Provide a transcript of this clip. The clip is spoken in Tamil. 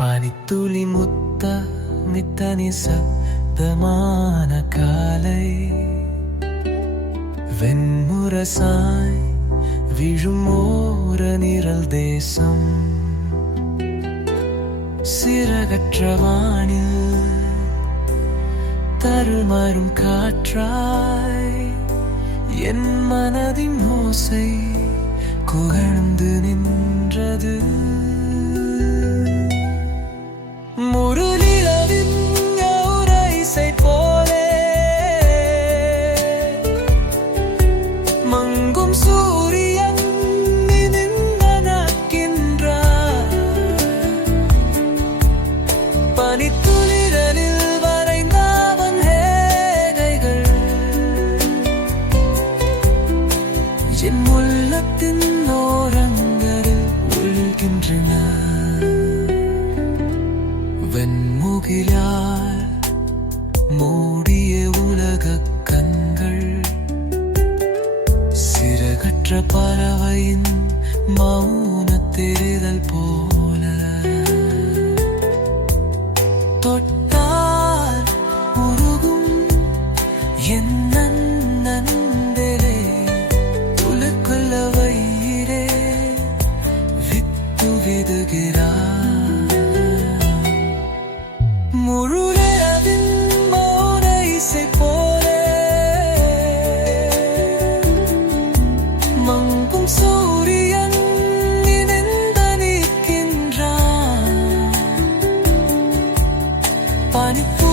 பனித்துளி முத்த மித்தனி சப்தமான காலை வெண்முரசாய் விழும் ஓர நிழல் தேசம் சிறகற்ற வானில் தருமரும் காற்றாய் என் மனதின் ஓசை குகழ்ந்து நின்றது. முருளிலவின் இசை போலே மங்கும் சூரியன் நடக்கின்றார். பனித்துளிரலில் வரைந்தவன் ரேகைகள் என் உள்ளத்தின் ஓரங்களில் உள்கின்றன. வெண்முகிலால் மூடிய உலக கண்கள் சிறகற்ற பறவையின் மௌன தெரிதல் போல தொட்டால் உருகும் என் நந்தரே துளுக்குள்ள வயிறே வித்து விடுகிறார். முழுநிலவின் மௌன இசை போலே மங்கும் சூரியன் நினைந்து நிற்கின்றான். பனிப்பு